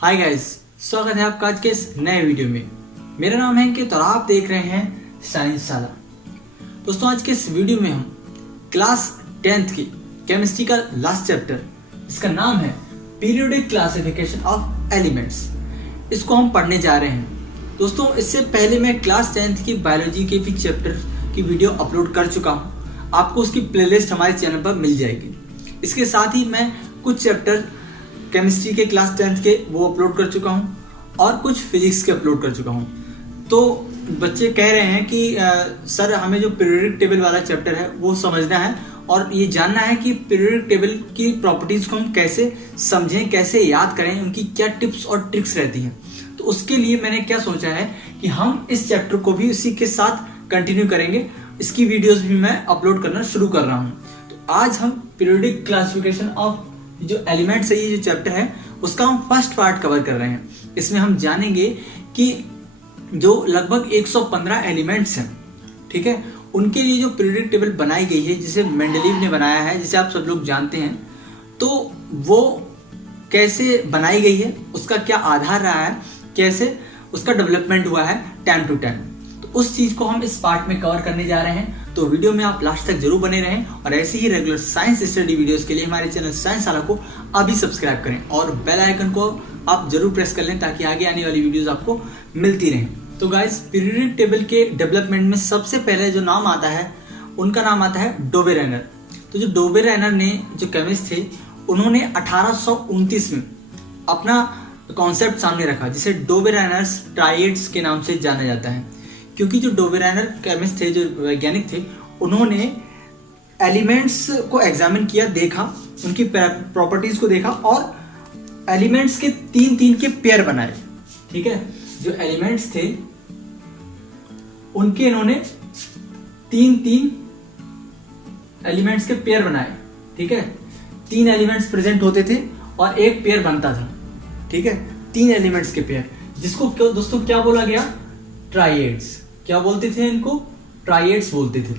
Hi guys, स्वागत है आपका आज के इस नए वीडियो में। मेरा नाम है अंकित और आप देख रहे हैं साइंस शाला। दोस्तों, आज के इस वीडियो में हम क्लास 10th की केमिस्ट्री का लास्ट चैप्टर, इसका नाम है पीरियोडिक क्लासिफिकेशन ऑफ एलिमेंट्स, इसको हम पढ़ने जा रहे हैं। दोस्तों, इससे पहले मैं क्लास 10th की बायोलॉजी के भी चैप्टर की वीडियो अपलोड कर चुका हूँ। आपको उसकी प्लेलिस्ट हमारे चैनल पर मिल जाएगी। इसके साथ ही मैं कुछ चैप्टर केमिस्ट्री के क्लास 10th के वो अपलोड कर चुका हूँ और कुछ फिजिक्स के अपलोड कर चुका हूँ। तो बच्चे कह रहे हैं कि सर हमें जो पीरियोडिक टेबल वाला चैप्टर है वो समझना है और ये जानना है कि पीरियोडिक टेबल की प्रॉपर्टीज को हम कैसे समझें, कैसे याद करें, उनकी क्या टिप्स और ट्रिक्स रहती हैं। तो उसके लिए मैंने क्या सोचा है कि हम इस चैप्टर को भी उसी के साथ कंटिन्यू करेंगे। इसकी वीडियोस भी मैं अपलोड करना शुरू कर रहा हूँ। तो आज हम पीरियोडिक क्लासिफिकेशन ऑफ जो एलिमेंट्स है, ये जो चैप्टर है उसका हम फर्स्ट पार्ट कवर कर रहे हैं। इसमें हम जानेंगे कि जो लगभग 115 एलिमेंट्स हैं, ठीक है, उनके लिए जो पीरियोडिक टेबल बनाई गई है, जिसे मेंडलीव ने बनाया है, जिसे आप सब लोग जानते हैं, तो वो कैसे बनाई गई है, उसका क्या आधार रहा है, कैसे उसका डेवलपमेंट हुआ है टाइम टू टाइम, तो उस चीज को हम इस पार्ट में कवर करने जा रहे हैं। तो वीडियो में आप लास्ट तक जरूर बने रहें और ऐसे ही रेगुलर साइंस स्टडी वीडियोस के लिए हमारे चैनल साइंस शाला को अभी सब्सक्राइब करें और बेल आइकन को आप जरूर प्रेस कर लें ताकि आगे आने वाली वीडियोस आपको मिलती रहें। तो गाइस, पीरियोडिक टेबल के डेवलपमेंट में सबसे पहले जो नाम आता है उनका नाम आता है डोबेरेनर। तो जो डोबेरेनर ने, जो केमिस्ट थे, उन्होंने 1829 में अपना कॉन्सेप्ट सामने रखा जिसे डोबेरेनर्स ट्राइड्स के नाम से जाना जाता है। क्योंकि जो डोबेरेनर केमिस्ट थे, जो वैज्ञानिक थे, उन्होंने एलिमेंट्स को एग्जामिन किया, देखा, उनकी प्रॉपर्टीज को देखा और एलिमेंट्स के तीन के पेयर बनाए। ठीक है, जो एलिमेंट्स थे उनके इन्होंने तीन एलिमेंट्स के पेयर बनाए। ठीक है, 3 एलिमेंट्स प्रेजेंट होते थे और एक पेयर बनता था। ठीक है, 3 एलिमेंट्स के पेयर, जिसको दोस्तों क्या बोला गया? ट्राइएड्स। क्या बोलते थे इनको? ट्राइएड्स बोलते थे।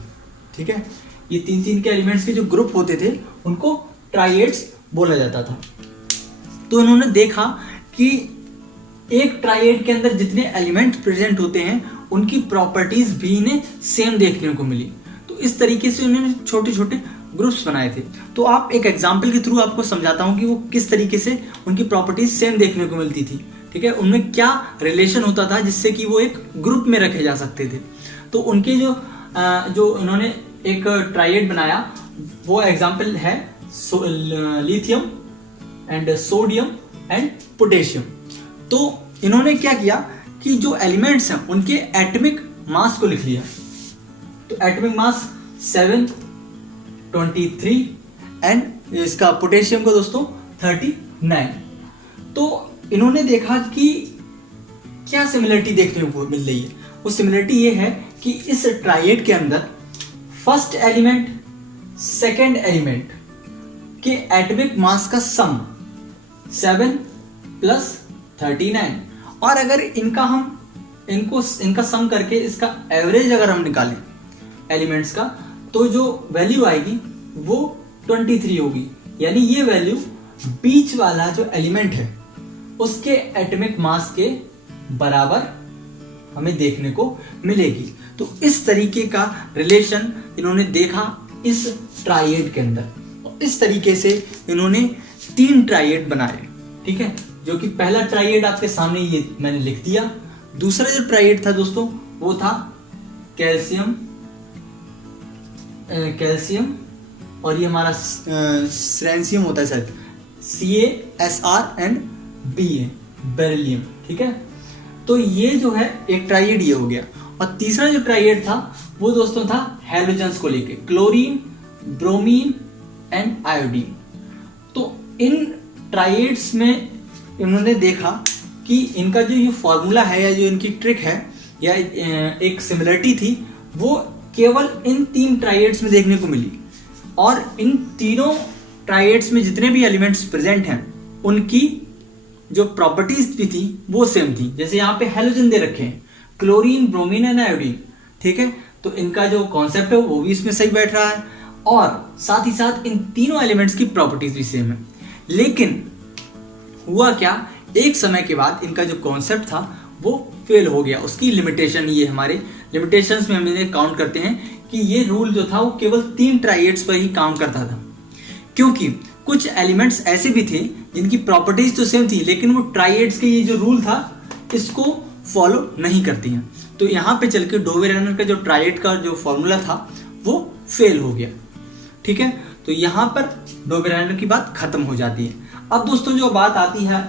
ठीक है, ये 3 के एलिमेंट्स के जो ग्रुप होते थे उनको ट्राइएड्स बोला जाता था। तो उन्होंने देखा कि एक ट्राइएड के अंदर जितने एलिमेंट्स प्रेजेंट होते हैं उनकी प्रॉपर्टीज भी इन्हें सेम देखने को मिली। तो इस तरीके से उन्होंने छोटे छोटे ग्रुप्स बनाए थे। तो आप एक एग्जाम्पल के थ्रू आपको समझाता हूं कि वो किस तरीके से उनकी प्रॉपर्टीज सेम देखने को मिलती थी। ठीक है, उनमें क्या रिलेशन होता था जिससे कि वो एक ग्रुप में रखे जा सकते थे। तो उनके जो उन्होंने एक ट्राइएड बनाया, वो एग्जाम्पल है lithium and sodium and potassium. तो इन्होंने क्या किया कि जो एलिमेंट्स हैं उनके एटॉमिक मास को लिख लिया। तो एटॉमिक मास 7, 23 एंड इसका पोटेशियम का दोस्तों 39। तो इन्होंने देखा कि क्या सिमिलरिटी देखने को मिल रही है। वो सिमिलरिटी ये है कि इस ट्राइएड के अंदर फर्स्ट एलिमेंट, सेकेंड एलिमेंट के एटॉमिक मास का सम 7 + 39, और अगर इनका सम करके इसका एवरेज अगर हम निकालें एलिमेंट्स का, तो जो वैल्यू आएगी वो 23 होगी। यानी ये वैल्यू बीच वाला जो एलिमेंट है उसके एटॉमिक मास के बराबर हमें देखने को मिलेगी। तो इस तरीके का रिलेशन इन्होंने देखा इस ट्राइएड के अंदर, और इस तरीके से इन्होंने 3 ट्राइएड बनाए। ठीक है, जो कि पहला ट्राइएड आपके सामने ये मैंने लिख दिया। दूसरा जो ट्राइएड था दोस्तों वो था कैल्शियम और ये हमारा स्ट्रेंशियम होता है शायद, CaSr एंड Ba, बेरिलियम। ठीक है, तो ये जो है एक ट्राइएड ये हो गया। और तीसरा जो ट्राइएड था वो दोस्तों था हैलोजन्स को लेके, क्लोरीन, ब्रोमीन एंड आयोडीन। तो इन ट्राइएड्स में इन्होंने देखा कि इनका जो ये फॉर्मूला है या जो इनकी ट्रिक है या एक सिमिलरिटी थी, वो केवल इन 3 ट्राइएड्स में देखने को मिली। और इन तीनों ट्राइएड्स में जितने भी एलिमेंट्स प्रेजेंट हैं उनकी जो प्रॉपर्टीज भी थी वो सेम थी। जैसे यहाँ पे हैलोजन दे रखे हैं, क्लोरीन, ब्रोमीन एंड आयोडीन। ठीक है, तो इनका जो कॉन्सेप्ट है वो भी इसमें सही बैठ रहा है और साथ ही साथ इन तीनों एलिमेंट्स की प्रॉपर्टीज भी सेम है। लेकिन हुआ क्या एक समय के बाद इनका जो कॉन्सेप्ट था वो फेल हो गया। उसकी लिमिटेशन, ये हमारे लिमिटेशंस में हम इन्हें काउंट करते हैं कि ये रूल जो था वो केवल 3 ट्राइएड्स पर ही काम करता था, क्योंकि कुछ एलिमेंट्स ऐसे भी थे जिनकी प्रॉपर्टीज तो सेम थी लेकिन वो ट्राइएड्स के ये जो रूल था इसको फॉलो नहीं करती हैं। तो यहाँ पे चल के डो बेरेनर का जो ट्राइएड का जो फॉर्मूला था वो फेल हो गया। ठीक है, तो यहाँ पर डो बेरेनर की बात खत्म हो जाती है। अब दोस्तों जो बात आती है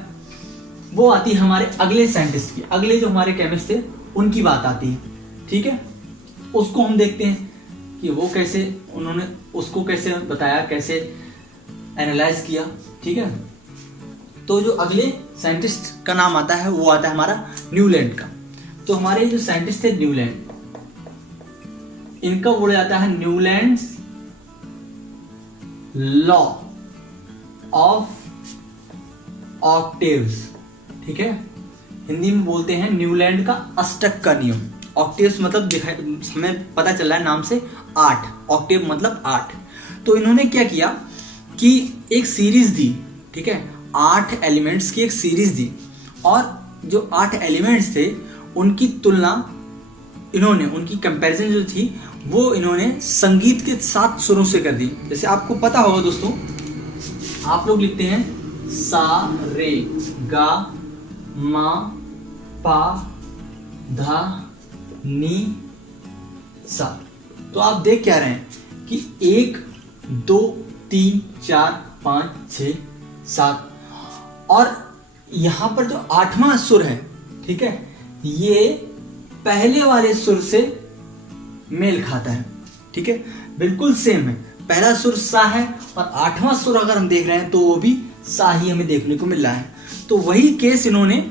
वो आती है हमारे अगले साइंटिस्ट की, अगले जो हमारे केमिस्ट थे उनकी बात आती है। ठीक है, उसको हम देखते हैं कि वो कैसे, उन्होंने उसको कैसे बताया, कैसे एनालाइज किया। ठीक है, तो जो अगले साइंटिस्ट का नाम आता है वो आता है हमारा न्यूलैंड का। तो हमारे जो साइंटिस्ट थे न्यूलैंड, इनका बोला जाता है न्यूलैंड्स लॉ ऑफ ऑक्टेव्स। ठीक है, हिंदी में बोलते हैं न्यूलैंड का अष्टक का नियम। ऑक्टेव्स मतलब हमें पता चल रहा है नाम से 8, ऑक्टेव मतलब 8। तो इन्होंने क्या किया कि एक सीरीज दी। ठीक है, 8 एलिमेंट्स की एक सीरीज दी और जो 8 एलिमेंट्स थे उनकी तुलना इन्होंने, उनकी कंपैरिजन जो थी वो इन्होंने संगीत के 7 सुरों से कर दी। जैसे आपको पता होगा दोस्तों, आप लोग लिखते हैं सा रे गा मा पा धा नी सा। तो आप देख क्या रहे हैं कि 1 2 3 4 5 6 7 और यहां पर जो 8वां सुर है, ठीक है, ये पहले वाले सुर से मेल खाता है। ठीक है, बिल्कुल सेम है। पहला सुर सा है और 8वां सुर अगर हम देख रहे हैं तो वो भी सा ही हमें देखने को मिल रहा है। तो वही केस इन्होंने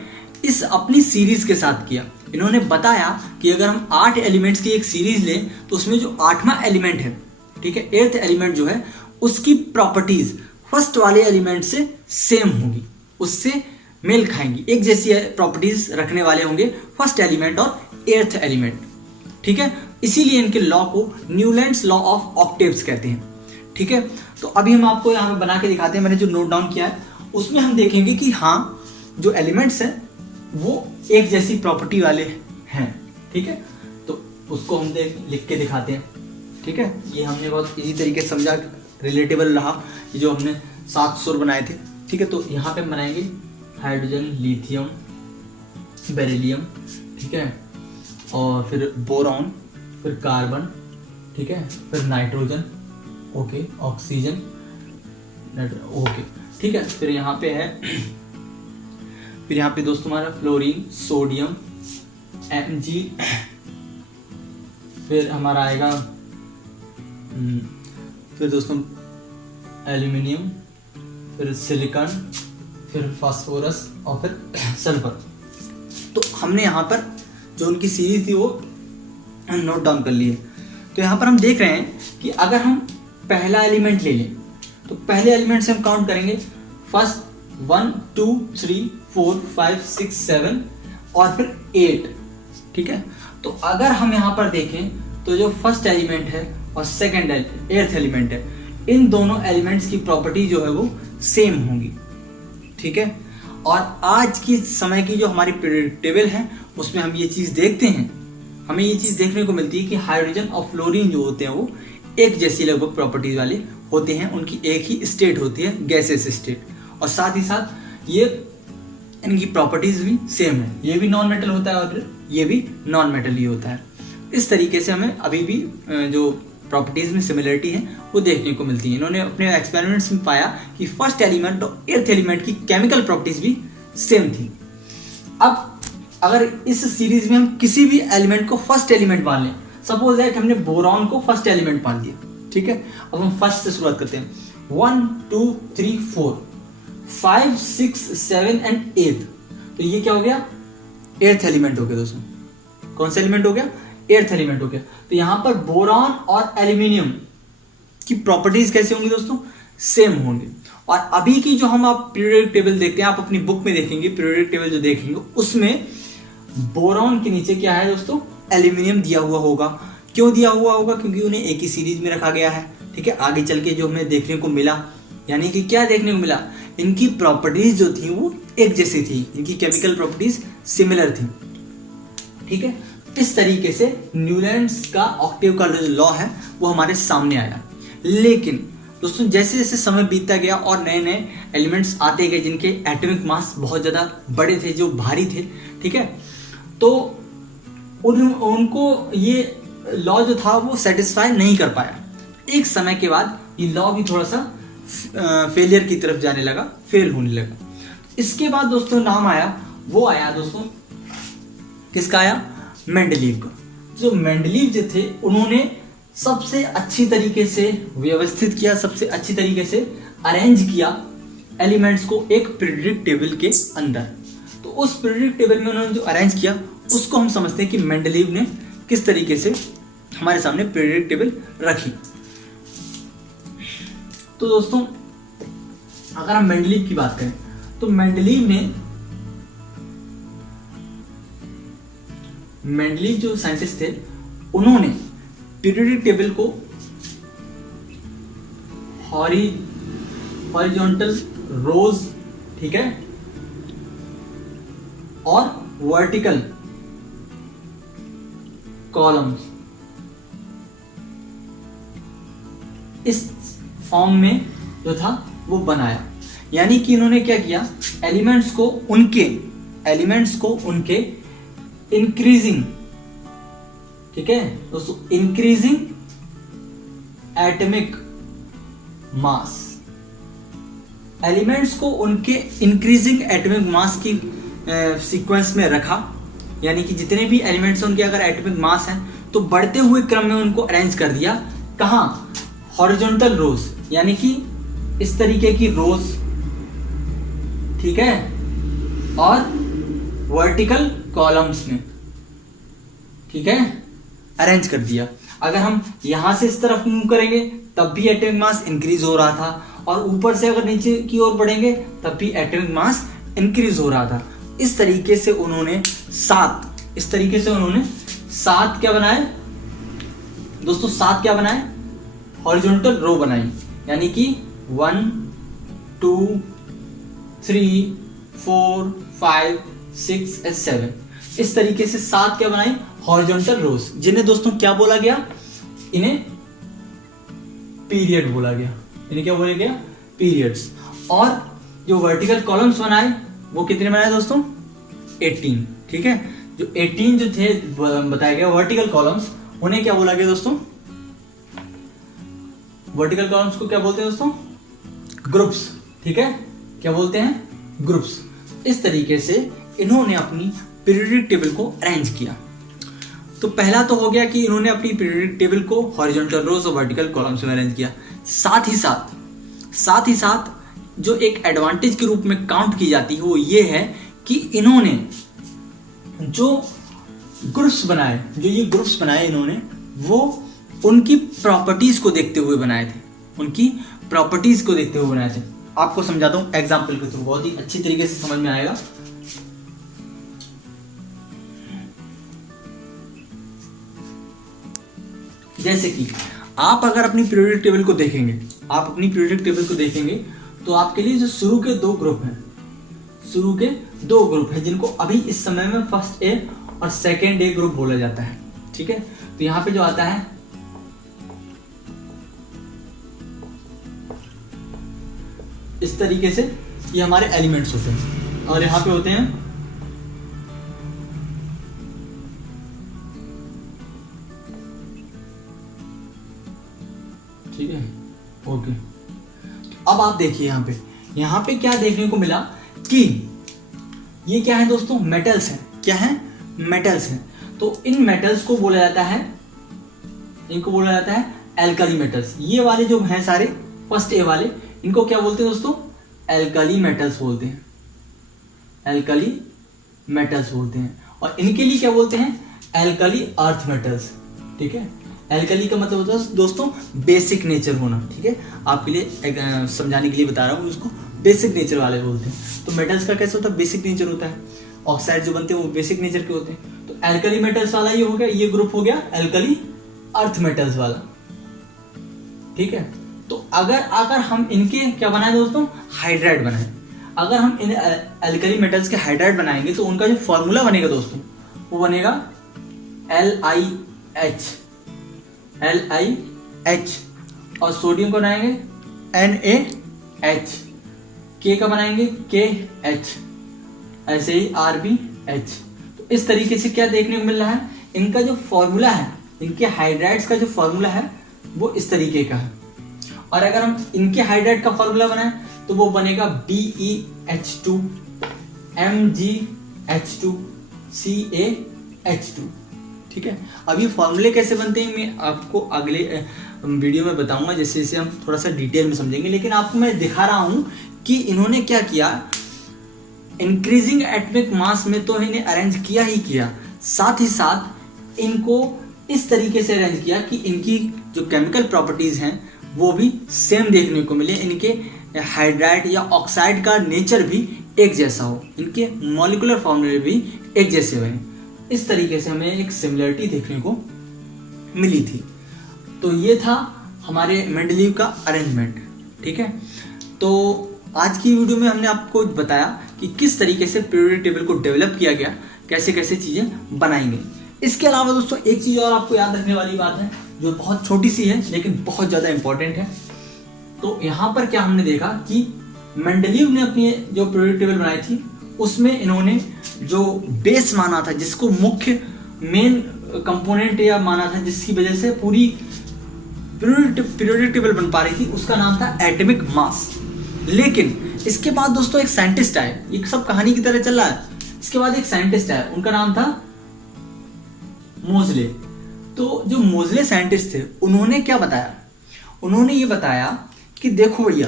इस अपनी सीरीज के साथ किया। इन्होंने बताया कि अगर हम 8 एलिमेंट्स की एक सीरीज लें तो उसमें जो 8वां एलिमेंट है, ठीक है, 8th एलिमेंट जो है उसकी प्रॉपर्टीज फर्स्ट वाले एलिमेंट से सेम होगी, उससे मेल खाएंगी, एक जैसी प्रॉपर्टीज रखने वाले होंगे फर्स्ट एलिमेंट और 8th एलिमेंट। ठीक है, इसीलिए इनके लॉ को न्यूलैंड्स लॉ ऑफ ऑक्टेव्स कहते हैं। ठीक है, तो अभी हम आपको यहाँ पे बना के दिखाते हैं। मैंने जो नोट डाउन किया है उसमें हम देखेंगे कि हाँ, जो एलिमेंट्स हैं वो एक जैसी प्रॉपर्टी वाले हैं। ठीक है, तो उसको हम लिख के दिखाते हैं। ठीक है, ये हमने बहुत इजी तरीके से समझा, रिलेटेबल रहा ये जो हमने 7 सुर बनाए थे। ठीक है, तो यहाँ पे हम बनाएंगे हाइड्रोजन, लिथियम, बेरिलियम, ठीक है, और फिर बोरॉन, फिर कार्बन, ठीक है, फिर नाइट्रोजन, ओके, ऑक्सीजन, ओके, ठीक है, फिर यहाँ पे है, फिर यहाँ पे दोस्तों हमारा फ्लोरीन, सोडियम, Mg, फिर हमारा आएगा फिर दोस्तों एल्यूमिनियम, फिर सिलिकॉन, फिर फास्फोरस और फिर सल्फर। तो हमने यहाँ पर जो उनकी सीरीज थी वो नोट डाउन कर ली है। तो यहाँ पर हम देख रहे हैं कि अगर हम पहला एलिमेंट ले लें तो पहले एलिमेंट से हम काउंट करेंगे फर्स्ट 1 2 3 4 5 6 7 और फिर 8। ठीक है, तो अगर हम यहाँ पर देखें तो जो फर्स्ट एलिमेंट है और सेकेंड 8th एलिमेंट है, इन दोनों एलिमेंट्स की प्रॉपर्टी जो है वो सेम होंगी। ठीक है, और आज की समय की जो हमारी पीरियोडिक टेबल है उसमें हम ये चीज देखते हैं, हमें ये चीज देखने को मिलती है कि हाइड्रोजन और फ्लोरीन जो होते हैं वो एक जैसी लगभग प्रॉपर्टीज वाले होते हैं, उनकी एक ही स्टेट होती है, गैसेस स्टेट, और साथ ही साथ ये इनकी प्रॉपर्टीज भी सेम है। ये भी नॉन मेटल होता है और ये भी नॉन मेटल ही होता है। इस तरीके से हमें अभी भी जो प्रॉपर्टीज में सिमिलरिटी है वो देखने को मिलती है। इन्होंने अपने एक्सपेरिमेंट्स में पाया कि फर्स्ट एलिमेंट और 8th एलिमेंट की केमिकल प्रॉपर्टीज भी सेम थी। अब अगर इस सीरीज में हम किसी भी एलिमेंट को फर्स्ट एलिमेंट मान लें, सपोज दैट हमने बोरॉन को फर्स्ट एलिमेंट मान लिया। ठीक है, अब हम फर्स्ट से शुरुआत करते हैं। 1 2 3 4 5 6 7 एंड 8। तो ये क्या हो गया? 8th एलिमेंट हो गया दोस्तों। कौन सा एलिमेंट हो गया? 8th एलिमेंट हो गया। तो यहां पर बोरॉन और एल्यूमिनियम की प्रॉपर्टीज कैसे होंगी दोस्तों? सेम होंगे। और अभी की जो हम आप पीरियोडिक टेबल देखते हैं, आप अपनी बुक में देखेंगे पीरियोडिक टेबल जो देखेंगे उसमें बोरॉन के नीचे क्या है दोस्तों? एल्यूमिनियम दिया हुआ होगा। क्यों दिया हुआ होगा? क्योंकि उन्हें एक ही सीरीज में रखा गया है। ठीक है, आगे चल के जो हमें देखने को मिला, यानी कि क्या देखने को मिला इनकी प्रॉपर्टीज जो थी वो एक जैसी थी, इनकी केमिकल प्रॉपर्टीज सिमिलर थी। ठीक है, इस तरीके से न्यूलैंड्स का ऑक्टेव का जो लॉ है वो हमारे सामने आया। लेकिन दोस्तों जैसे जैसे समय बीतता गया और नए नए एलिमेंट्स आते गए जिनके एटॉमिक मास बहुत ज़्यादा बड़े थे, जो भारी थे, ठीक है, तो उनको ये लॉ जो था वो सेटिस्फाई नहीं कर पाया। एक समय के बाद ये लॉ भी थोड़ा सा फेलियर की तरफ जाने लगा, फेल होने लगा। इसके बाद दोस्तों नाम आया, वो आया दोस्तों किसका आया? मेंडलीव का। जो मेंडलीव जो थे उन्होंने सबसे अच्छी तरीके से व्यवस्थित किया, सबसे अच्छी तरीके से अरेंज किया एलिमेंट्स को एक पीरियोडिक टेबल के अंदर। तो उस पीरियोडिक टेबल में उन्होंने जो अरेंज किया उसको हम समझते हैं कि मेंडलीव ने किस तरीके से हमारे सामने पीरियोडिक टेबल रखी। तो दोस्तों अगर हम मेंडलीव की बात करें तो मेंडलीव जो साइंटिस्ट थे उन्होंने पीरियोडिक टेबल को हॉरिजॉन्टल रोज, ठीक है, और वर्टिकल कॉलम्स इस फॉर्म में जो था वो बनाया। यानी कि इन्होंने क्या किया, एलिमेंट्स को उनके इंक्रीजिंग, ठीक है दोस्तों, इंक्रीजिंग एटॉमिक मास, एलिमेंट्स को उनके इंक्रीजिंग एटॉमिक मास की सीक्वेंस में रखा। यानी कि जितने भी एलिमेंट्स हैं उनके अगर एटॉमिक मास है तो बढ़ते हुए क्रम में उनको अरेंज कर दिया। कहाँ? हॉरिजॉन्टल रोज, यानी कि इस तरीके की रोज, ठीक है, और वर्टिकल कॉलम्स में, ठीक है, अरेंज कर दिया। अगर हम यहां से इस तरफ मूव करेंगे तब भी एटॉमिक मास इंक्रीज हो रहा था, और ऊपर से अगर नीचे की ओर बढ़ेंगे तब भी एटॉमिक मास इंक्रीज हो रहा था। इस तरीके से उन्होंने सात क्या बनाए दोस्तों? सात क्या बनाए? हॉरिजॉन्टल रो बनाई। यानी कि 1 2 3 4 5 6 और 7 इस तरीके से 7 क्या बनाई? हॉरिजॉन्टल रोज, जिन्हें दोस्तों क्या बोला गया? इन्हें पीरियड बोला गया। इन्हें क्या बोला गया? पीरियड्स। और जो वर्टिकल कॉलम्स बनाए वो कितने बनाए दोस्तों? 18, ठीक है। जो 18 जो थे बताया गया वर्टिकल कॉलम्स, उन्हें क्या बोला गया दोस्तों? वर्टिकल कॉलम्स को क्या बोलते हैं दोस्तों? ग्रुप्स, ठीक है। क्या बोलते हैं? ग्रुप्स। इस तरीके से इन्होंने अपनी पीरियोडिक टेबल को अरेंज किया। तो पहला तो हो गया कि इन्होंने अपनी पीरियोडिक टेबल को हॉरिजॉन्टल रोज और वर्टिकल कॉलम्स में अरेंज किया। साथ ही साथ जो एक एडवांटेज के रूप में काउंट की जाती है वो ये है कि इन्होंने जो ग्रुप्स बनाए इन्होंने वो उनकी प्रॉपर्टीज को देखते हुए बनाए थे। आपको समझाता हूं एग्जाम्पल के थ्रू, बहुत ही अच्छी तरीके से समझ में आएगा। जैसे कि आप अगर अपनी पीरियोडिक टेबल को देखेंगे, तो आपके लिए जो शुरू के दो ग्रुप हैं जिनको अभी इस समय में फर्स्ट ए और सेकेंड ए ग्रुप बोला जाता है, ठीक है। तो यहां पे जो आता है इस तरीके से ये हमारे एलिमेंट्स होते हैं, और यहां पे होते हैं ठीक है, ओके। अब आप देखिए यहाँ पे क्या देखने को मिला कि ये क्या है दोस्तों? मेटल्स हैं। क्या है? मेटल्स हैं। तो इन मेटल्स को बोला जाता है, एल्कली मेटल्स। ये वाले जो हैं सारे फर्स्ट ए वाले, इनको क्या बोलते हैं दोस्तों? एल्कली मेटल्स बोलते हैं। और इनके लिए क्या बोलते हैं? एल्कली अर्थ मेटल्स, ठीक है। एल्कली का मतलब होता है दोस्तों बेसिक नेचर होना, ठीक है। आपके लिए समझाने के लिए बता रहा हूँ, उसको बेसिक नेचर वाले बोलते हैं। तो मेटल्स का कैसे होता है? बेसिक नेचर होता है। ऑक्साइड जो बनते हैं वो बेसिक नेचर के होते हैं। तो एल्कली मेटल्स वाला ये हो गया, ये ग्रुप हो गया एल्कली अर्थ मेटल्स वाला, ठीक है। तो अगर हम इनके क्या बनाए दोस्तों, हाइड्राइड बनाए, अगर हम इन अल्कली मेटल्स के हाइड्राइड बनाएंगे तो उनका जो फॉर्मूला बनेगा दोस्तों वो बनेगा LiH, और सोडियम को बनाएंगे NaH, के का बनाएंगे KH, ऐसे ही RbH। तो इस तरीके से क्या देखने को मिल रहा है, इनका जो फॉर्मूला है, इनके हाइड्राइड्स का जो फॉर्मूला है वो इस तरीके का है। और अगर हम इनके हाइड्राइड का फॉर्मूला बनाएं तो वो बनेगा BeH2 MgH2 CaH2। ठीक है, अब ये फॉर्मूले कैसे बनते हैं मैं आपको अगले वीडियो में बताऊंगा, जैसे जैसे हम थोड़ा सा डिटेल में समझेंगे। लेकिन आपको मैं दिखा रहा हूं कि इन्होंने क्या किया, इंक्रीजिंग एटॉमिक मास में तो इन्हें अरेंज किया ही किया, साथ ही साथ इनको इस तरीके से अरेंज किया कि इनकी जो केमिकल प्रॉपर्टीज हैं वो भी सेम देखने को मिले, इनके हाइड्राइड या ऑक्साइड का नेचर भी एक जैसा हो, इनके मॉलिक्यूलर फॉर्मूले भी एक जैसे हुए। इस तरीके से हमें एक सिमिलरिटी देखने को मिली थी। तो ये था हमारे मेंडलीव का अरेंजमेंट। ठीक है, तो आज की वीडियो में हमने आपको बताया कि किस तरीके से पीरियोडिक टेबल को डेवलप किया गया, कैसे कैसे चीजें बनाई गई। इसके अलावा दोस्तों एक चीज और आपको याद रखने वाली बात है जो बहुत छोटी सी है लेकिन बहुत ज्यादा इंपॉर्टेंट है। तो यहाँ पर क्या हमने देखा कि मेंडलीव ने अपनी जो पीरियोडिक टेबल बनाई थी उसमें इन्होंने जो बेस माना था, जिसको मुख्य मेन कंपोनेंट या माना था, जिसकी वजह से पूरी पीरियोडिक टेबल बन पा रही थी, उसका नाम था एटॉमिक मास। लेकिन इसके बाद दोस्तों एक साइंटिस्ट आए, ये सब कहानी की तरह चल रहा है। इसके बाद एक साइंटिस्ट आया, उनका नाम था मोजले। तो जो मोजले साइंटिस्ट थे उन्होंने क्या बताया, उन्होंने ये बताया कि देखो भैया,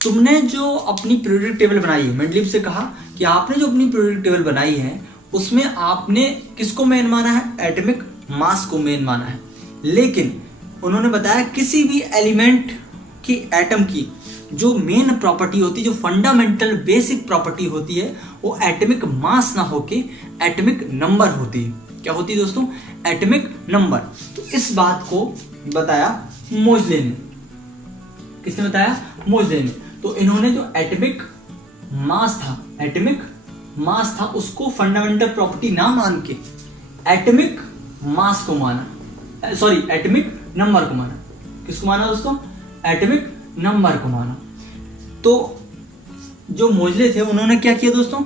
तुमने जो अपनी पीरियोडिक टेबल बनाई है, मेंडलीव से कहा कि आपने जो अपनी पीरियोडिक टेबल बनाई है उसमें आपने किसको मेन माना है, एटॉमिक मास को मेन माना है। लेकिन उन्होंने बताया किसी भी एलिमेंट की, एटम की जो मेन प्रॉपर्टी होती है, जो फंडामेंटल बेसिक प्रॉपर्टी होती है, वो एटॉमिक मास ना होके एटॉमिक नंबर होती है। क्या होती है दोस्तों, एटॉमिक नंबर। तो इस बात को बताया मोजले ने। किसने बताया, मोजले ने। तो इन्होंने जो एटॉमिक मास था उसको फंडामेंटल प्रॉपर्टी ना मान के एटॉमिक मास को माना, सॉरी एटॉमिक नंबर को माना। किसको माना दोस्तों, एटॉमिक नंबर को माना। तो जो मोजले थे उन्होंने क्या किया दोस्तों,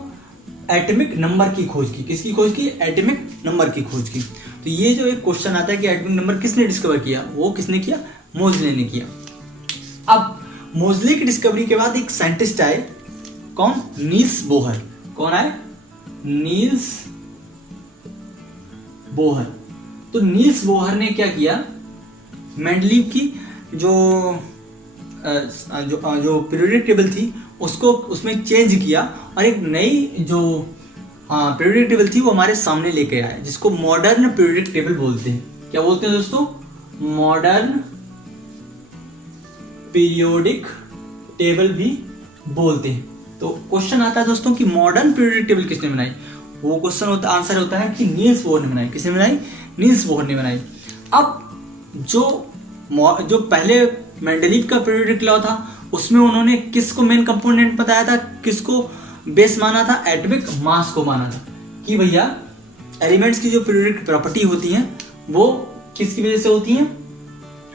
एटॉमिक नंबर की खोज की। किसकी खोज की, एटॉमिक नंबर की खोज की। तो ये जो एक क्वेश्चन आता है कि एटॉमिक नंबर किसने डिस्कवर किया, वो किसने किया, मोजले ने किया। अब मोजले की डिस्कवरी के बाद एक साइंटिस्ट आए, कौन, नील्स बोहर। कौन आए, नील्स बोहर। तो नील्स बोहर ने क्या किया, मेंडलीव की जो पीरियोडिक टेबल थी उसको उसमें चेंज किया और एक नई जो पीरियोडिक टेबल थी वो हमारे सामने लेके आए, जिसको मॉडर्न पीरियोडिक टेबल बोलते हैं। क्या बोलते हैं दोस्तों, मॉडर्न पीरियोडिक टेबल भी बोलते हैं। तो क्वेश्चन आता है दोस्तों कि मॉडर्न पीरियोडिक टेबल किसने बनाई, वो क्वेश्चन होता, आंसर होता है कि नील्स बोहर ने बनाई। किसने बनाई, नील्स बोहर ने बनाई। अब जो पहले मेंडलीव का पीरियोडिक लॉ था उसमें उन्होंने किसको मेन कंपोनेंट बताया था, किसको बेस माना था, एटॉमिक मास को माना था कि भैया एलिमेंट्स की जो पीरियोडिक प्रॉपर्टी होती हैं वो किसकी वजह से होती हैं,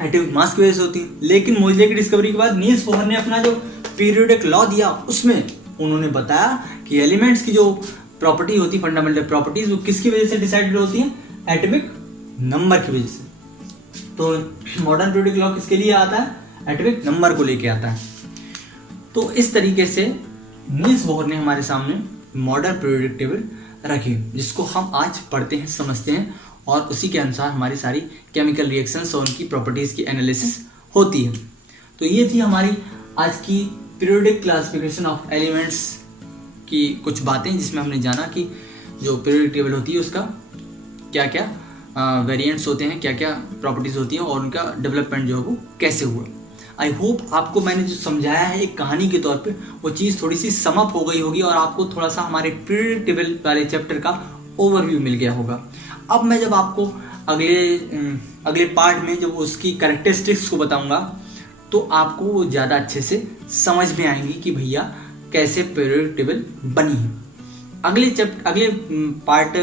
एटॉमिक मास की वजह से होती हैं। लेकिन मोजले की डिस्कवरी के बाद नील्स बोहर ने अपना जो पीरियोडिक लॉ दिया उसमें उन्होंने बताया कि एलिमेंट्स की जो प्रॉपर्टी होती है, फंडामेंटल प्रॉपर्टीज, वो किसकी वजह से डिसाइडेड होती हैं, एटॉमिक नंबर की वजह से। तो मॉडर्न पीरियोडिक लॉ किसके लिए आता है, एटॉमिक नंबर को लेके आता है। तो इस तरीके से नील्स बोहर ने हमारे सामने मॉडर्न पीरियोडिक टेबल रखी, जिसको हम आज पढ़ते हैं, समझते हैं और उसी के अनुसार हमारी सारी केमिकल रिएक्शंस और उनकी प्रॉपर्टीज की एनालिसिस होती है। तो ये थी हमारी आज की पीरियोडिक क्लासिफिकेशन ऑफ एलिमेंट्स की कुछ बातें, जिसमें हमने जाना कि जो पीरियोडिक टेबल होती है उसका क्या क्या वेरिएंट्स होते हैं, क्या क्या प्रॉपर्टीज होती हैं और उनका डेवलपमेंट जो है वो कैसे हुआ। आई होप आपको मैंने जो समझाया है एक कहानी के तौर पे वो चीज़ थोड़ी सी समअप हो गई होगी और आपको थोड़ा सा हमारे पीरियोडिक टेबल वाले चैप्टर का ओवरव्यू मिल गया होगा। अब मैं जब आपको अगले पार्ट में जब उसकी कैरेक्टरिस्टिक्स को बताऊंगा, तो आपको वो ज़्यादा अच्छे से समझ में आएंगी कि भैया कैसे पीरियोडिक टेबल बनी है। अगले पार्ट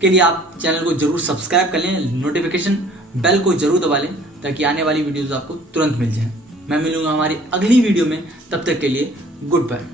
के लिए आप चैनल को जरूर सब्सक्राइब कर लें, नोटिफिकेशन बेल को जरूर दबा लें ताकि आने वाली वीडियोस आपको तुरंत मिल जाए। मैं मिलूंगा हमारी अगली वीडियो में, तब तक के लिए गुड बाय।